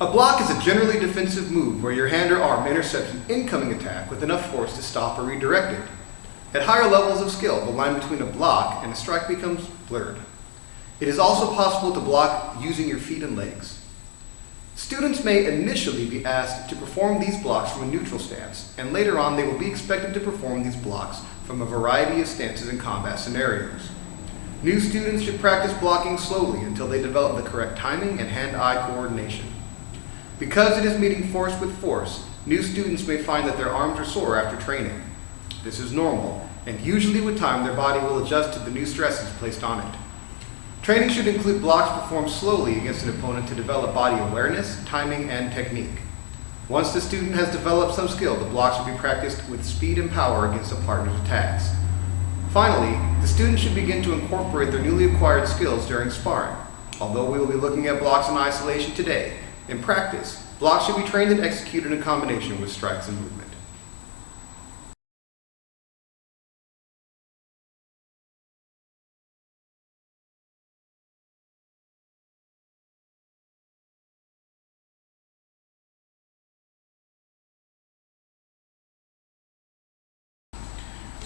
A block is a generally defensive move where your hand or arm intercepts an incoming attack with enough force to stop or redirect it. At higher levels of skill, the line between a block and a strike becomes blurred. It is also possible to block using your feet and legs. Students may initially be asked to perform these blocks from a neutral stance, and later on they will be expected to perform these blocks from a variety of stances in combat scenarios. New students should practice blocking slowly until they develop the correct timing and hand-eye coordination. Because it is meeting force with force, new students may find that their arms are sore after training. This is normal, and usually with time their body will adjust to the new stresses placed on it. Training should include blocks performed slowly against an opponent to develop body awareness, timing, and technique. Once the student has developed some skill, the blocks will be practiced with speed and power against a partner's attacks. Finally, the student should begin to incorporate their newly acquired skills during sparring. Although we will be looking at blocks in isolation today, in practice, blocks should be trained and executed in combination with strikes and movement.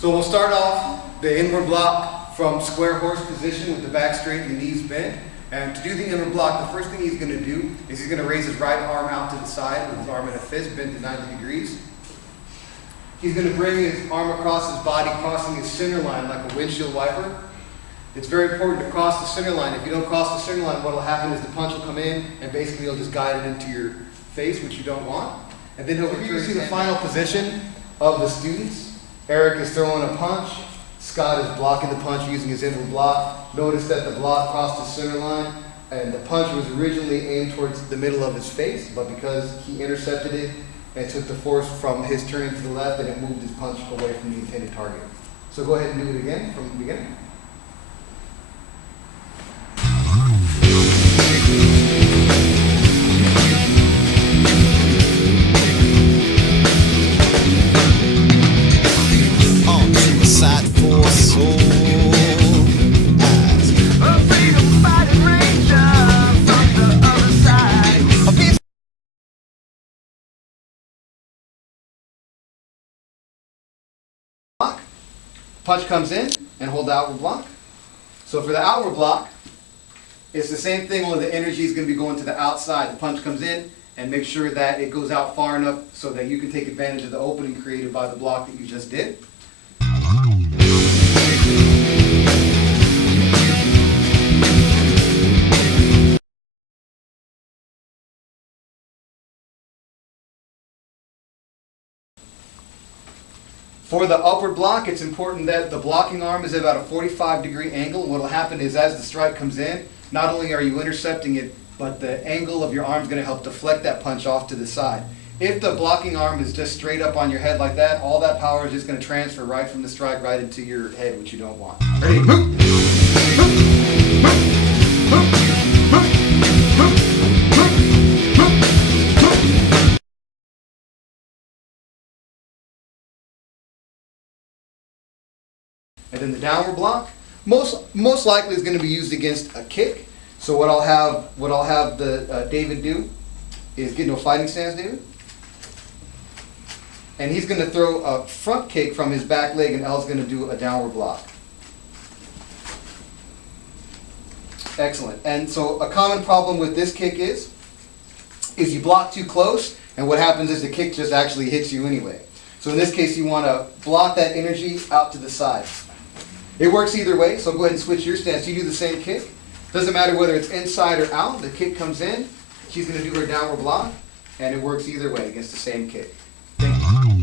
So we'll start off the inward block from square horse position with the back straight and the knees bent. And to do the inward block, the first thing he's going to do is he's going to raise his right arm out to the side with his arm in a fist bent to 90 degrees. He's going to bring his arm across his body, crossing his center line like a windshield wiper. It's very important to cross the center line. If you don't cross the center line, what will happen is the punch will come in and basically he'll just guide it into your face, which you don't want. And then he'll return. You see the final position of the students. Eric is throwing a punch. Scott is blocking the punch using his inward block. Notice that the block crossed the center line, and the punch was originally aimed towards the middle of his face, but because he intercepted it and took the force from his turning to the left, and it moved his punch away from the intended target. So go ahead and do it again from the beginning. Punch comes in and hold the outward block. So for the outward block, it's the same thing, only the energy is going to be going to the outside. The punch comes in and make sure that it goes out far enough so that you can take advantage of the opening created by the block that you just did. For the upward block, it's important that the blocking arm is at about a 45-degree angle. What will happen is as the strike comes in, not only are you intercepting it, but the angle of your arm is going to help deflect that punch off to the side. If the blocking arm is just straight up on your head like that, all that power is just going to transfer right from the strike right into your head, which you don't want. Ready? And then the downward block, most likely is going to be used against a kick. So what I'll have David do is get into a fighting stance, David, and he's going to throw a front kick from his back leg, and El's going to do a downward block. Excellent. And so a common problem with this kick is you block too close, and what happens is the kick just actually hits you anyway. So in this case, you want to block that energy out to the side. It works either way, so go ahead and switch your stance. You do the same kick. Doesn't matter whether it's inside or out. The kick comes in. She's going to do her downward block, and it works either way against the same kick. Thank you.